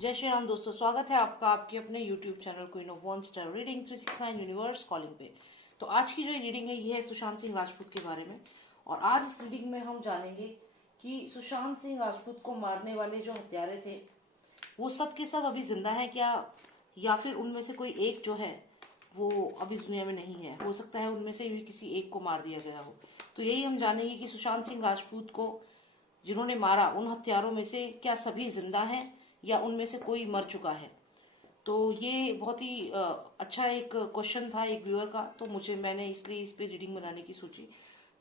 जय श्री राम दोस्तों, स्वागत है आपका आपके अपने YouTube channel queen of one star reading 369 universe calling पे। तो आज की जो रीडिंग है ये है सुशांत सिंह राजपूत के बारे में। और आज इस रीडिंग में हम जानेंगे कि सुशांत सिंह राजपूत को मारने वाले जो हत्यारे थे वो सब के सब अभी जिंदा है क्या, या फिर उनमें से कोई एक जो है वो अभी इस दुनिया में नहीं है। हो सकता है उनमें से भी किसी एक को मार दिया गया हो। तो यही हम जानेंगे कि सुशांत सिंह राजपूत को जिन्होंने मारा उन हत्यारों में से क्या सभी जिंदा हैं या उनमें से कोई मर चुका है। तो ये बहुत ही अच्छा एक क्वेश्चन था एक व्यूअर का, तो मैंने इसलिए इस पे रीडिंग बनाने की सोची।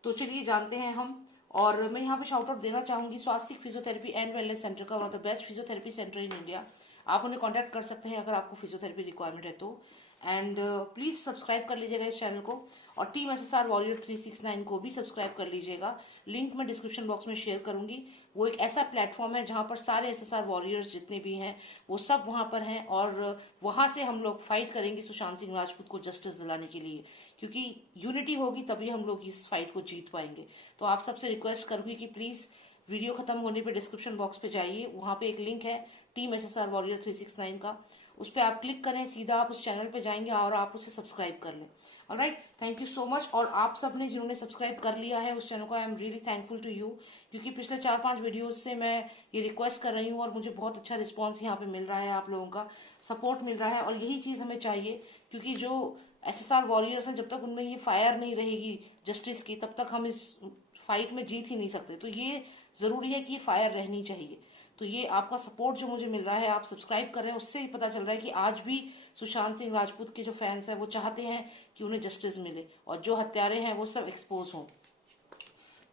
तो चलिए जानते हैं हम। और मैं यहाँ पे शाउट आउट देना चाहूंगी स्वास्तिक फिजियोथेरेपी एंड वेलनेस सेंटर का, one of the best physiotherapy centre in India. आप उन्हें कांटेक्ट कर सकते हैं अगर आपको फिजियोथेरेपी रिक्वायरमेंट है तो। एंड प्लीज सब्सक्राइब कर लीजिएगा इस चैनल को, और टीम SSR वॉरियर 369 को भी सब्सक्राइब कर लीजिएगा। लिंक मैं डिस्क्रिप्शन बॉक्स में शेयर करूंगी। वो एक ऐसा प्लेटफॉर्म है जहां पर सारे SSR वॉरियर्स जितने भी हैं वो सब वहां पर हैं, और वहां से हम लोग फाइट करेंगे सुशांत सिंह राजपूत को जस्टिस दिलाने के लिए, क्योंकि यूनिटी होगी तभी हम लोग इस फाइट को जीत पाएंगे। तो आप सबसे रिक्वेस्ट करूंगी कि प्लीज वीडियो खत्म होने पे डिस्क्रिप्शन बॉक्स पे जाइए, वहां पे एक लिंक है टीम SSR वॉरियर 369 का, उस पर आप क्लिक करें, सीधा आप उस चैनल पे जाएंगे और आप उसे सब्सक्राइब कर लें। Alright, thank you so much. और आप सब ने जिन्होंने सब्सक्राइब कर लिया है उस चैनल को, I am really thankful to you, क्योंकि पिछले 4-5 वीडियोस से मैं ये रिक्वेस्ट कर रही हूँ और मुझे बहुत अच्छा रिस्पॉन्स यहाँ पे मिल रहा है, आप लोगों का सपोर्ट मिल रहा है, और यही चीज हमें चाहिए। क्योंकि जो SSR वॉरियर्स हैं, जब तक उनमें ये फायर नहीं रहेगी जस्टिस की, तब तक हम इस फाइट में जीत ही नहीं सकते। तो ये जरूरी है कि फायर रहनी चाहिए। तो ये आपका सपोर्ट जो मुझे मिल रहा है, आप सब्सक्राइब कर रहे हैं, उससे ही पता चल रहा है कि आज भी सुशांत सिंह राजपूत के जो फैंस हैं वो चाहते हैं कि उन्हें जस्टिस मिले और जो हत्यारे हैं वो सब एक्सपोज हों।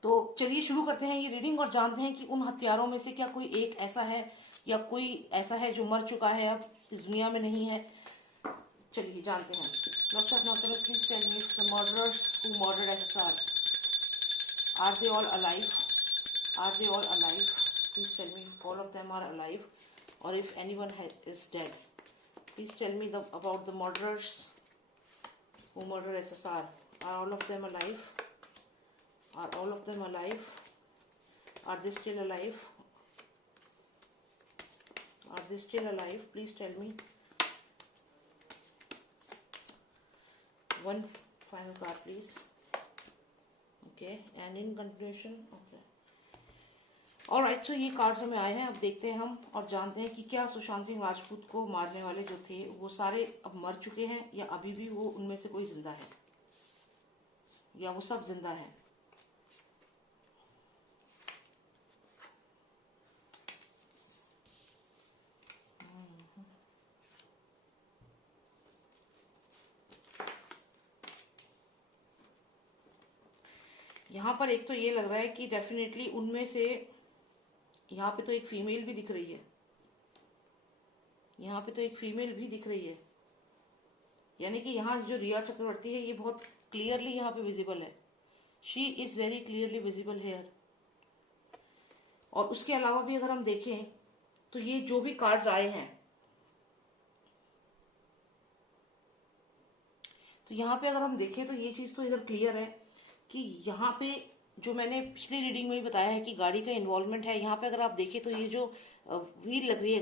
तो चलिए शुरू करते हैं ये रीडिंग और जानते हैं कि उन हत्यारों में से क्या कोई एक ऐसा है या कोई ऐसा है जो मर चुका है, अब इस दुनिया में नहीं है। चलिए जानते हैं। Please tell me if the murderers who murdered SSR, are they all alive? Are they all alive? Please tell me if all of them are alive, or if anyone is dead. Please tell me about the murderers who murdered SSR. Are all of them alive? Are all of them alive? Are they still alive? Are they still alive? Please tell me. One final card, please. Okay, and in continuation, okay. Alright, so ये cards हमें आए हैं। अब देखते हैं हम और जानते हैं कि क्या सुशांत सिंह राजपूत को मारने वाले जो थे वो सारे अब मर चुके हैं या अभी भी वो उनमें से कोई जिंदा है, या वो सब जिंदा है। यहाँ पर एक तो ये लग रहा है कि डेफिनेटली उनमें से, यहाँ पे तो एक फीमेल भी दिख रही है, यहाँ पे तो एक फीमेल भी दिख रही है, यानी कि यहाँ जो रिया चक्रवर्ती है ये बहुत क्लियरली यहाँ पे विजिबल है। She is very clearly visible here. और उसके अलावा भी अगर हम देखें तो ये जो भी कार्ड्स आए हैं, तो यहाँ पे अगर हम देखें तो ये चीज तो इधर क्लियर है कि यहाँ पे जो मैंने पिछली रीडिंग में भी बताया है कि गाड़ी का इन्वॉल्वमेंट है। यहाँ पे अगर आप देखें तो ये जो व्हील लग रही है,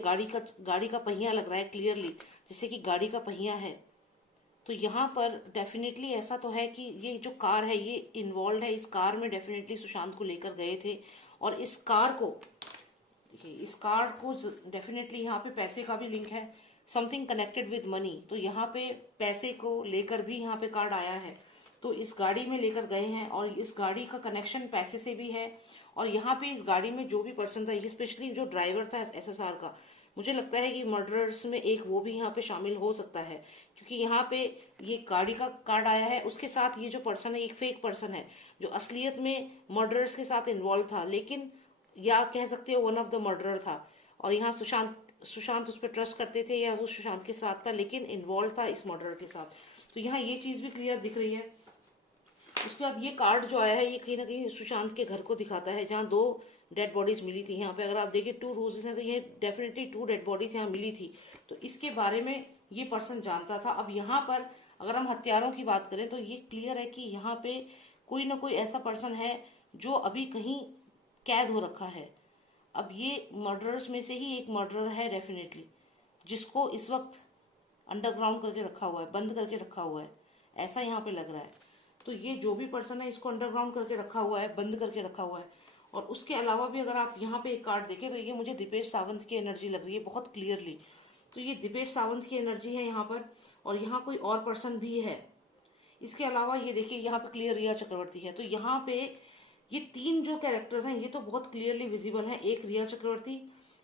गाड़ी का पहिया लग रहा है क्लियरली, जैसे कि गाड़ी का पहिया है। तो यहाँ पर डेफिनेटली ऐसा तो है कि ये जो कार है ये इन्वॉल्व है। इस कार में डेफिनेटली सुशांत को लेकर गए थे, और इस कार को देखिए, इस कार को डेफिनेटली यहाँ पे पैसे का भी लिंक है, समथिंग कनेक्टेड विद मनी। तो यहाँ पे पैसे को लेकर भी यहाँ पे कार्ड आया है, तो इस गाड़ी में लेकर गए हैं और इस गाड़ी का कनेक्शन पैसे से भी है। और यहाँ पे इस गाड़ी में जो भी पर्सन था, स्पेशली जो ड्राइवर था SSR का, मुझे लगता है कि मर्डरर्स में एक वो भी यहाँ पे शामिल हो सकता है, क्योंकि यहाँ पे ये गाड़ी का कार्ड आया है, उसके साथ ये जो पर्सन है एक फेक पर्सन है जो असलियत में मर्डरर्स के साथ इन्वॉल्व था, लेकिन या कह सकते हो वन ऑफ द मर्डरर था। और यहाँ सुशांत उस पर ट्रस्ट करते थे या वो सुशांत के साथ था, लेकिन इन्वॉल्व था इस मर्डरर के साथ। तो यहाँ ये चीज भी क्लियर दिख रही है। उसके बाद ये कार्ड जो आया है ये कहीं ना कहीं सुशांत के घर को दिखाता है, जहाँ 2 डेड बॉडीज मिली थी। यहाँ पे अगर आप देखिए 2 रोजेस हैं, तो ये डेफिनेटली 2 डेड बॉडीज यहाँ मिली थी। तो इसके बारे में ये पर्सन जानता था। अब यहाँ पर अगर हम हत्यारों की बात करें तो ये क्लियर है कि यहाँ पे कोई ना कोई ऐसा पर्सन है जो अभी कहीं कैद हो रखा है। अब ये मर्डरर्स में से ही एक मर्डरर है डेफिनेटली, जिसको इस वक्त अंडरग्राउंड करके रखा हुआ है, बंद करके रखा हुआ है, ऐसा यहाँ पे लग रहा है। तो ये जो भी पर्सन है इसको अंडरग्राउंड करके रखा हुआ है, बंद करके रखा हुआ है। और उसके अलावा भी अगर आप यहाँ पे एक कार्ड देखें तो ये मुझे दीपेश सावंत की एनर्जी लग रही है बहुत क्लियरली। तो ये दीपेश सावंत की एनर्जी है यहाँ पर, और यहाँ कोई और पर्सन भी है। इसके अलावा ये देखिए यहाँ पे क्लियर रिया चक्रवर्ती है। तो यहाँ पे ये तीन जो कैरेक्टर्स हैं ये तो बहुत क्लियरली विजिबल हैं, एक रिया चक्रवर्ती,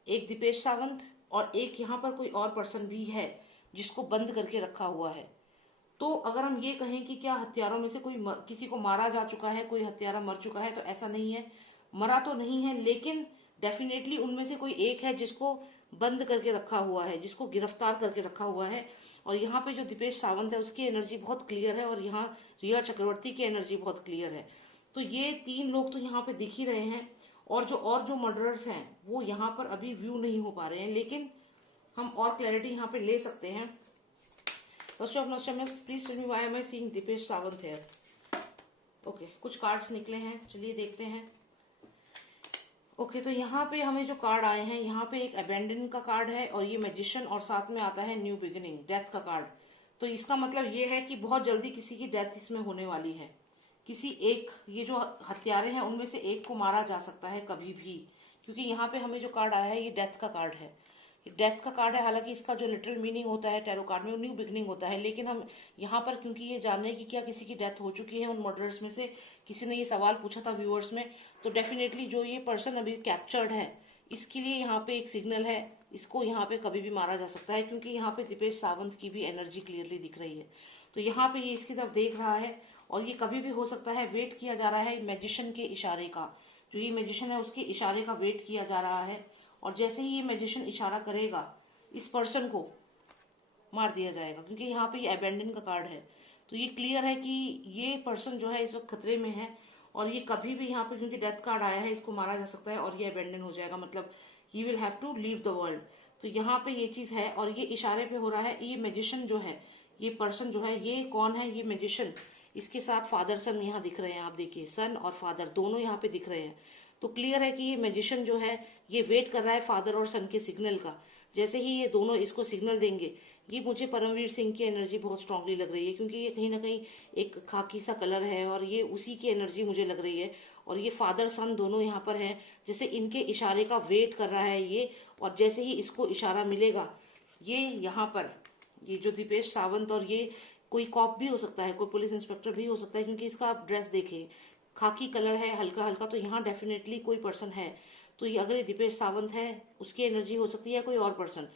एक दीपेश सावंत, और एक यहाँ पर कोई और पर्सन भी है जिसको बंद करके रखा हुआ है। तो अगर हम ये कहें कि क्या हत्यारों में से कोई किसी को मारा जा चुका है, कोई हत्यारा मर चुका है, तो ऐसा नहीं है, मरा तो नहीं है, लेकिन डेफिनेटली उनमें से कोई एक है जिसको बंद करके रखा हुआ है, जिसको गिरफ्तार करके रखा हुआ है। और यहाँ पे जो दीपेश सावंत है उसकी एनर्जी बहुत क्लियर है, और यहाँ रिया चक्रवर्ती की एनर्जी बहुत क्लियर है। तो ये तीन लोग तो यहाँ पे दिख ही रहे हैं, और जो मर्डरर्स हैं वो यहाँ पर अभी व्यू नहीं हो पा रहे हैं, लेकिन हम और क्लैरिटी यहाँ पे ले सकते हैं। Please tell me why am I seeing Deepesh Sawant है। ओके, कुछ कार्ड्स निकले हैं, चलिए देखते हैं। ओके, तो यहाँ पे हमें जो कार्ड आए हैं, यहाँ पे एक अबेंडन का कार्ड है, और ये मैजिशियन, और साथ में आता है न्यू बिगिनिंग, डेथ का कार्ड। तो इसका मतलब ये है कि बहुत जल्दी किसी की डेथ इसमें होने वाली है। किसी एक, ये जो हत्यारे हैं उनमें से एक को मारा जा सकता है कभी भी, क्योंकि यहाँ पे हमें जो कार्ड आया है ये डेथ का कार्ड है। डेथ का कार्ड है, हालांकि इसका जो लिटरल मीनिंग होता है टैरो कार्ड में वो न्यू बिगनिंग होता है, लेकिन हम यहाँ पर क्योंकि ये जानने की क्या किसी की डेथ हो चुकी है उन मर्डरर्स में से, किसी ने ये सवाल पूछा था व्यूअर्स में, तो डेफिनेटली जो ये पर्सन अभी कैप्चर्ड है इसके लिए यहाँ पे एक सिग्नल है, इसको यहाँ पे कभी भी मारा जा सकता है, क्योंकि यहाँ पे दीपेश सावंत की भी एनर्जी क्लियरली दिख रही है। तो यहाँ पे ये इसकी तरफ देख रहा है, और ये कभी भी हो सकता है, वेट किया जा रहा है मैजिशियन के इशारे का, जो ये मैजिशियन है उसके इशारे का वेट किया जा रहा है, और जैसे ही ये मैजिशियन इशारा करेगा इस पर्सन को मार दिया जाएगा, क्योंकि यहाँ पे ये अबेंडन का कार्ड है। तो ये क्लियर है कि ये पर्सन जो है इस वक्त खतरे में है, और ये कभी भी यहाँ पे क्योंकि डेथ कार्ड आया है इसको मारा जा सकता है, और ये अबेंडन हो जाएगा, मतलब he will have to leave the world. तो यहाँ पे ये चीज है, और ये इशारे पे हो रहा है। ये मैजिशियन जो है, ये पर्सन जो है, ये कौन है, ये मैजिशियन, इसके साथ फादर सन यहाँ दिख रहे हैं, आप देखिए सन और फादर दोनों यहाँ पे दिख रहे हैं। तो क्लियर है कि ये मैजिशियन जो है ये वेट कर रहा है फादर और सन के सिग्नल का। जैसे ही ये दोनों इसको सिग्नल देंगे, ये मुझे परमवीर सिंह की एनर्जी बहुत स्ट्रांगली लग रही है, क्योंकि ये कहीं ना कहीं एक खाकी सा कलर है, और ये उसी की एनर्जी मुझे लग रही है। और ये फादर सन दोनों यहाँ पर हैं, जैसे इनके इशारे का वेट कर रहा है ये, और जैसे ही इसको इशारा मिलेगा, ये यहाँ पर ये जो दीपेश सावंत, और ये कोई कॉप भी हो सकता है, कोई पुलिस इंस्पेक्टर भी हो सकता है, क्योंकि इसका आप ड्रेस देखें खाकी कलर है हल्का हल्का, तो यहाँ डेफिनेटली कोई पर्सन है। तो ये अगर ये दीपेश सावंत है उसकी एनर्जी हो सकती है, कोई और पर्सन।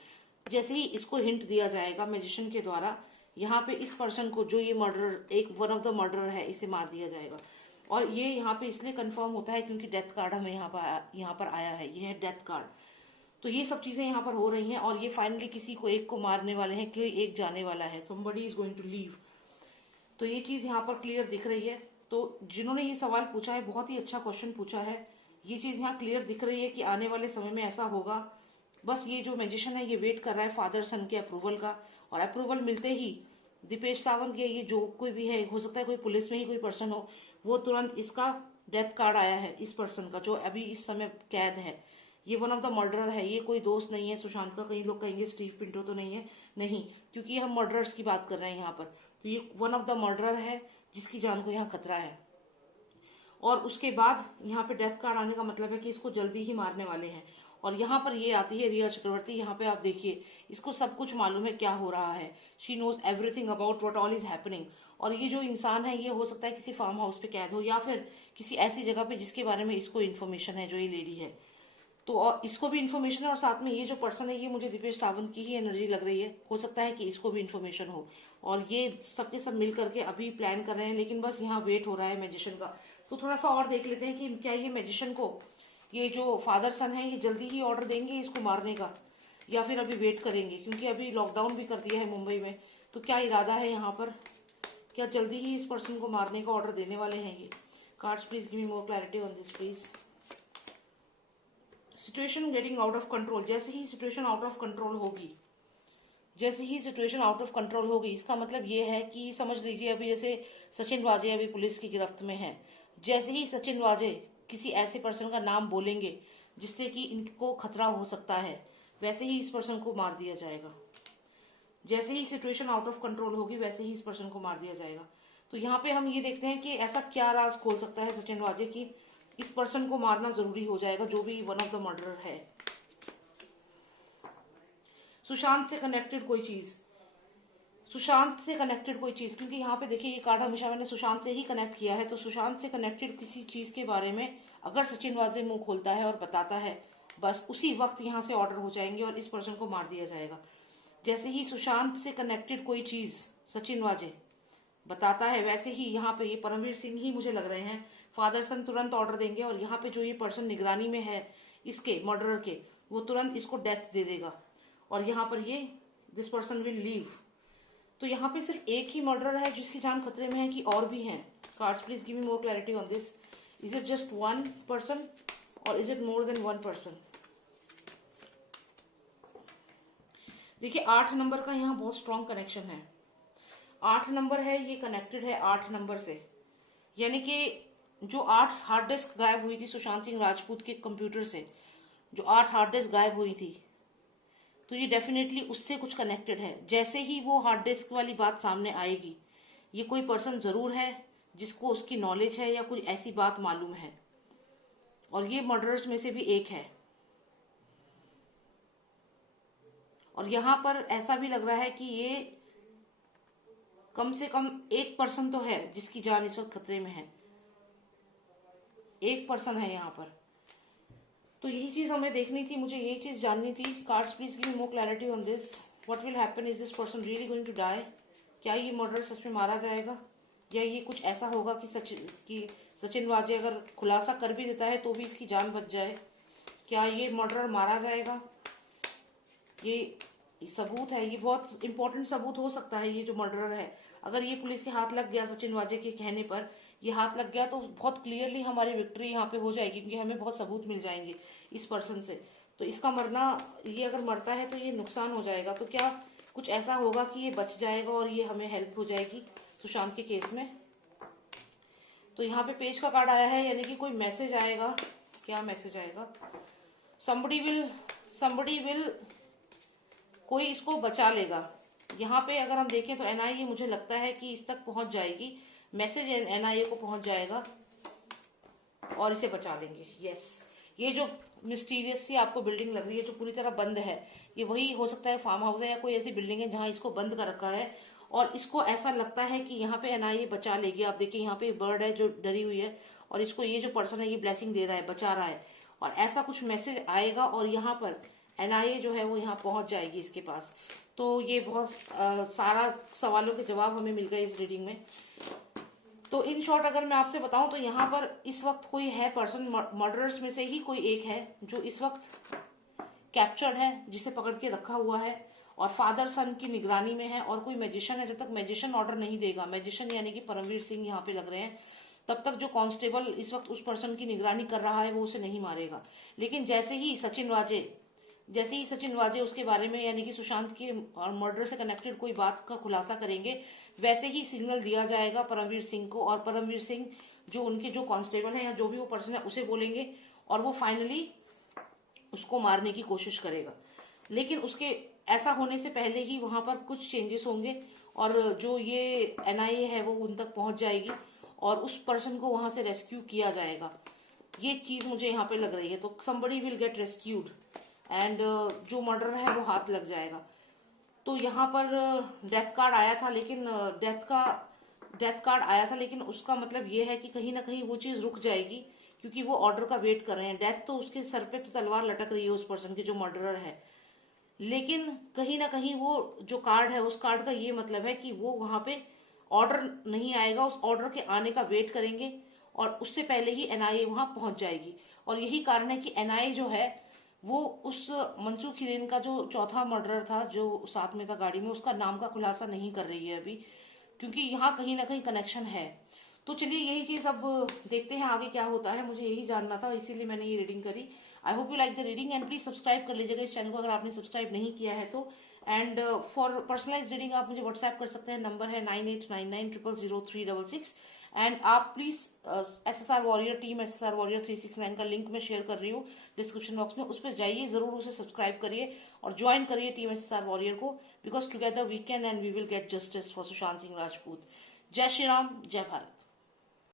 जैसे ही इसको हिंट दिया जाएगा मैजिशियन के द्वारा, यहाँ पे इस पर्सन को, जो ये मर्डर, एक वन ऑफ द मर्डरर है, इसे मार दिया जाएगा। और ये यहाँ पे इसलिए कंफर्म होता है क्योंकि डेथ कार्ड हमें यहाँ पर आया है, ये है डेथ कार्ड। तो ये सब चीजें यहाँ पर हो रही हैं, और ये फाइनली किसी को एक को मारने वाले हैं, कोई एक जाने वाला है, somebody is going to leave। तो ये चीज यहाँ पर क्लियर दिख रही है। तो जिन्होंने ये सवाल पूछा है, बहुत ही अच्छा क्वेश्चन पूछा है। ये चीज यहाँ क्लियर दिख रही है कि आने वाले समय में ऐसा होगा। बस ये जो मैजिशियन है ये वेट कर रहा है फादर सन के अप्रूवल का, और अप्रूवल मिलते ही दीपेश सावंत या ये जो कोई भी है, हो सकता है कोई पुलिस में ही कोई पर्सन हो, वो तुरंत, इसका डेथ कार्ड आया है इस पर्सन का जो अभी इस समय कैद है, ये वन ऑफ द मर्डरर है, ये कोई दोस्त नहीं है सुशांत का। कई लोग कहेंगे स्टीव पिंटो तो नहीं है, नहीं, क्योंकि हम मर्डरर्स की बात कर रहे हैं यहाँ पर। तो ये वन ऑफ द मर्डरर है जिसकी जान को यहाँ खतरा है। और उसके बाद यहाँ पे डेथ कार्ड आने का मतलब है कि इसको जल्दी ही मारने वाले हैं। और यहाँ पर ये आती है रिया चक्रवर्ती, यहाँ पे आप देखिए इसको सब कुछ मालूम है क्या हो रहा है, she knows everything about what all is happening. और ये जो इंसान है ये हो सकता है किसी फार्म हाउस पे कैद हो, या फिर किसी ऐसी जगह पे जिसके बारे में इसको इन्फॉर्मेशन है, जो ये लेडी है। तो और इसको भी इन्फॉर्मेशन है, और साथ में ये जो पर्सन है ये मुझे दीपेश सावंत की ही एनर्जी लग रही है। हो सकता है कि इसको भी इन्फॉर्मेशन हो, और ये सबके सब मिल करके अभी प्लान कर रहे हैं, लेकिन बस यहाँ वेट हो रहा है मैजिशियन का। तो थोड़ा सा और देख लेते हैं कि क्या ये मैजिशियन को, ये जो फादर सन है, ये जल्दी ही ऑर्डर देंगे इसको मारने का, या फिर अभी वेट करेंगे, क्योंकि अभी लॉकडाउन भी कर दिया है मुंबई में। तो क्या इरादा है यहाँ पर, क्या जल्दी ही इस पर्सन को मारने का ऑर्डर देने वाले हैं ये? Cards please give me more clarity on this please. Situation getting out of control, जैसे ही सिचुएशन आउट ऑफ कंट्रोल होगी, जैसे ही सिचुएशन आउट ऑफ कंट्रोल होगी, इसका मतलब ये है कि समझ लीजिए अभी जैसे सचिन वाजे अभी पुलिस की गिरफ्त में है, जैसे ही सचिन वाजे किसी ऐसे पर्सन का नाम बोलेंगे जिससे कि इनको खतरा हो सकता है, वैसे ही इस पर्सन को मार दिया जाएगा। जैसे ही सिचुएशन आउट ऑफ कंट्रोल होगी वैसे ही इस पर्सन को मार दिया जाएगा। तो यहाँ पे हम ये देखते हैं कि ऐसा क्या राज खोल सकता है सचिन वाजे की इस पर्सन को मारना जरूरी हो जाएगा, जो भी वन ऑफ द मर्डरर है। सुशांत से कनेक्टेड कोई चीज, सुशांत से कनेक्टेड कोई चीज, क्योंकि यहाँ पे देखिए ये कार्ड हमेशा मैंने सुशांत से ही कनेक्ट किया है। तो सुशांत से कनेक्टेड किसी चीज के बारे में अगर सचिन वाजे मुंह खोलता है और बताता है, बस उसी वक्त यहाँ से ऑर्डर हो जाएंगे और इस पर्सन को मार दिया जाएगा। जैसे ही सुशांत से कनेक्टेड कोई चीज सचिन वाजे बताता है, वैसे ही यहाँ पे ये परमवीर सिंह ही मुझे लग रहे हैं, फादर सन तुरंत ऑर्डर देंगे और यहाँ पे जो ये पर्सन निगरानी में है इसके मर्डरर के, वो तुरंत इसको डेथ दे देगा और यहाँ पर ये दिस पर्सन विल लीव। तो यहाँ पे सिर्फ एक ही मर्डरर है जिसकी जान खतरे में है कि और भी हैं? Cards please give me more clarity on this. Is it just one person or is it more than one person? देखिए 8 नंबर का यहाँ बहुत स्ट्रॉन्ग कनेक्शन है। 8 नंबर है, ये कनेक्टेड है 8 नंबर से, यानी कि जो 8 हार्ड डिस्क गायब हुई थी सुशांत सिंह राजपूत के कंप्यूटर से, जो 8 हार्ड डिस्क गायब हुई थी, तो ये डेफिनेटली उससे कुछ कनेक्टेड है। जैसे ही वो हार्ड डिस्क वाली बात सामने आएगी, ये कोई पर्सन जरूर है जिसको उसकी नॉलेज है या कुछ ऐसी बात मालूम है, और ये मर्डरर्स में से भी एक है। और यहाँ पर ऐसा भी लग रहा है कि ये कम से कम एक पर्सन तो है जिसकी जान इस वक्त खतरे में है, एक पर्सन है यहाँ पर। तो यही चीज हमें देखनी थी, मुझे यही चीज जाननी थी। Cards please give me more clarity on this. What will happen? Is this person really going to die? क्या ये मर्डर सच में मारा जाएगा, या ये कुछ ऐसा होगा कि सचिन वाजे अगर खुलासा कर भी देता है तो भी इसकी जान बच जाए? क्या ये मर्डरर मारा जाएगा? ये सबूत है, ये बहुत इंपॉर्टेंट सबूत हो सकता है। ये जो मर्डरर है, अगर ये पुलिस के हाथ लग गया, सचिन वाजे के कहने पर ये हाथ लग गया, तो बहुत क्लियरली हमारी विक्ट्री यहाँ पे हो जाएगी, क्योंकि हमें बहुत सबूत मिल जाएंगे इस पर्सन से। तो इसका मरना, ये अगर मरता है तो ये नुकसान हो जाएगा। तो क्या कुछ ऐसा होगा कि ये बच जाएगा और ये हमें हेल्प हो जाएगी सुशांत के केस में? तो यहाँ पे पेज का कार्ड आया है, यानी कि कोई मैसेज आएगा। क्या मैसेज आएगा? somebody will कोई इसको बचा लेगा। यहाँ पे अगर हम देखें तो एनआईए मुझे लगता है कि इस तक पहुंच जाएगी, मैसेज एनआईए को पहुंच जाएगा और इसे बचा लेंगे। यस, ये जो मिस्टीरियस सी आपको बिल्डिंग लग रही है जो पूरी तरह बंद है, ये वही हो सकता है, फार्म हाउस है या कोई ऐसी बिल्डिंग है जहां इसको बंद कर रखा है और इसको ऐसा लगता है कि यहाँ पे एनआईए बचा लेगी। आप देखिए यहाँ पे बर्ड है जो डरी हुई है और इसको ये जो पर्सन है ये ब्लेसिंग दे रहा है, बचा रहा है, और ऐसा कुछ मैसेज आएगा और यहाँ पर एनआईए जो है वो यहाँ पहुंच जाएगी इसके पास। तो ये बहुत सारा सवालों के जवाब हमें मिल गए इस रीडिंग में। तो इन शॉर्ट अगर मैं आपसे बताऊं तो यहाँ पर इस वक्त कोई है पर्सन, मर्डरर्स में से ही कोई एक है जो इस वक्त कैप्चर्ड है, जिसे पकड़ के रखा हुआ है और फादर सन की निगरानी में है, और कोई मैजिशियन है। जब तक मैजिशियन ऑर्डर नहीं देगा, मैजिशियन यानी कि परमवीर सिंह यहाँ पे लग रहे हैं, तब तक जो कांस्टेबल इस वक्त उस पर्सन की निगरानी कर रहा है वो उसे नहीं मारेगा। लेकिन जैसे ही सचिन वाजे उसके बारे में, यानी कि सुशांत के और मर्डर से कनेक्टेड कोई बात का खुलासा करेंगे, वैसे ही सिग्नल दिया जाएगा परमवीर सिंह को, और परमवीर सिंह जो उनके जो कांस्टेबल है या जो भी वो पर्सन है उसे बोलेंगे और वो फाइनली उसको मारने की कोशिश करेगा। लेकिन उसके ऐसा होने से पहले ही वहां पर कुछ चेंजेस होंगे और जो ये एनआईए है वो उन तक पहुंच जाएगी और उस पर्सन को वहां से रेस्क्यू किया जाएगा। ये चीज मुझे यहाँ पे लग रही है। तो somebody will get rescued and जो मर्डर है वो हाथ लग जाएगा। तो यहाँ पर डेथ कार्ड आया था, लेकिन डेथ कार्ड आया था, लेकिन उसका मतलब ये है कि कहीं ना कहीं वो चीज रुक जाएगी, क्योंकि वो ऑर्डर का वेट कर रहे हैं। डेथ तो उसके सर पे तो तलवार लटक रही है उस पर्सन की जो मर्डरर है, लेकिन कहीं ना कहीं वो जो कार्ड है उस कार्ड का ये मतलब है कि वो वहां पे ऑर्डर नहीं आएगा, उस ऑर्डर के आने का वेट करेंगे और उससे पहले ही एनआईए वहां पहुंच जाएगी। और यही कारण है कि एनआईए जो है वो उस मनसूख हिरेन का जो चौथा मर्डरर था जो साथ में था गाड़ी में, उसका नाम का खुलासा नहीं कर रही है अभी, क्योंकि यहाँ कहीं ना कहीं कनेक्शन है। तो चलिए यही चीज अब देखते हैं आगे क्या होता है, मुझे यही जानना था, इसीलिए मैंने ये रीडिंग करी। I hope you like the reading and please subscribe कर लीजिएगा इस चैनल को अगर आपने सब्सक्राइब नहीं किया है तो। एंड फॉर पर्सनलाइज रीडिंग आप मुझे व्हाट्सएप कर सकते हैं, नंबर है 9899000366 एंड आप please SSR warrior team SSR warrior 369 का लिंक मैं शेयर कर रही हूँ डिस्क्रिप्शन बॉक्स में, उस पर जाइए, जरूर उसे सब्सक्राइब करिए और ज्वाइन करिए टीम SSR वॉरियर को, because together we can and we will get justice for Sushant Singh Rajput. जय श्री राम, जय भारत।